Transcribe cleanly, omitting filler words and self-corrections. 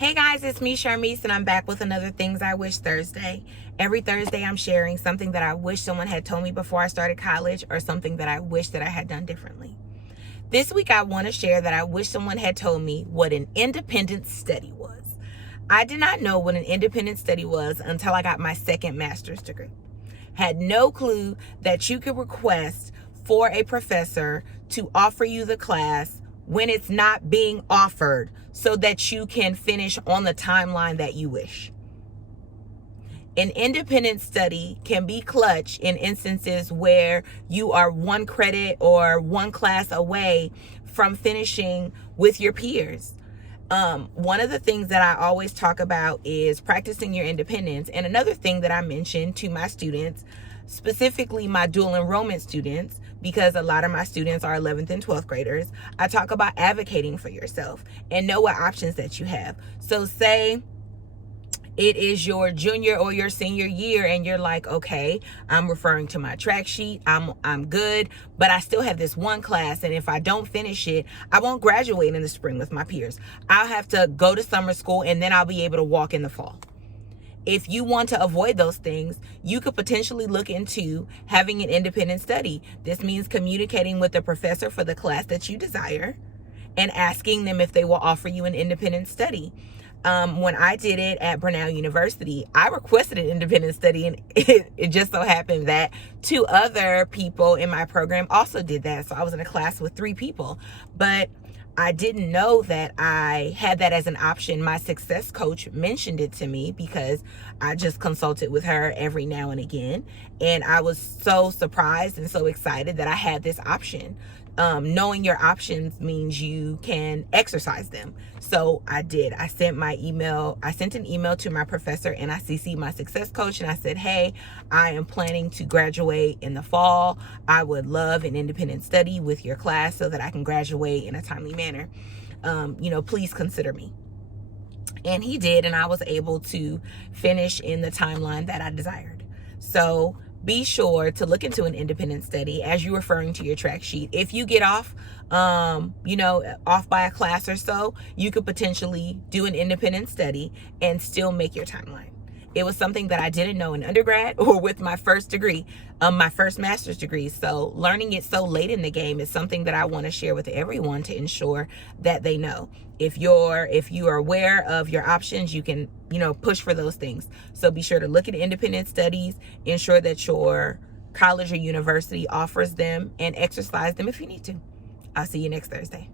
Hey guys, it's me, Sharmise, and I'm back with another Things I Wish Thursday. Every Thursday, I'm sharing something that I wish someone had told me before I started college or something that I wish that I had done differently. This week, I want to share that I wish someone had told me what an independent study was. I did not know what an independent study was until I got my second master's degree. Had no clue that you could request for a professor to offer you the class when it's not being offered so that you can finish on the timeline that you wish. An independent study can be clutch in instances where you are one credit or one class away from finishing with your peers. One of the things that I always talk about is practicing your independence. And another thing that I mention to my students, specifically my dual enrollment students, because a lot of my students are 11th and 12th graders, I talk about advocating for yourself and know what options that you have. So say it is your junior or your senior year and you're like, okay, I'm referring to my track sheet, I'm good, but I still have this one class, and if I don't finish it, I won't graduate in the spring with my peers. I'll have to go to summer school and then I'll be able to walk in the fall. If you want to avoid those things, you could potentially look into having an independent study. This means communicating with the professor for the class that you desire and asking them if they will offer you an independent study. When I did it at Brenau University, I requested an independent study, and it just so happened that two other people in my program also did that. So I was in a class with 3 people, but I didn't know that I had that as an option. My success coach mentioned it to me because I just consulted with her every now and again. And I was so surprised and so excited that I had this option. Knowing your options means you can exercise them. So I did. I sent an email to my professor, and I CC'd my success coach, and I said, hey, I am planning to graduate in the fall. I would love an independent study with your class so that I can graduate in a timely manner. Please consider me. And he did, and I was able to finish in the timeline that I desired. So be sure to look into an independent study as you're referring to your track sheet. If you get off by a class or so, you could potentially do an independent study and still make your timeline. It was something that I didn't know in undergrad or with my first degree, my first master's degree. So learning it so late in the game is something that I want to share with everyone to ensure that they know. If you are aware of your options, you can, push for those things. So be sure to look at independent studies, ensure that your college or university offers them, and exercise them if you need to. I'll see you next Thursday.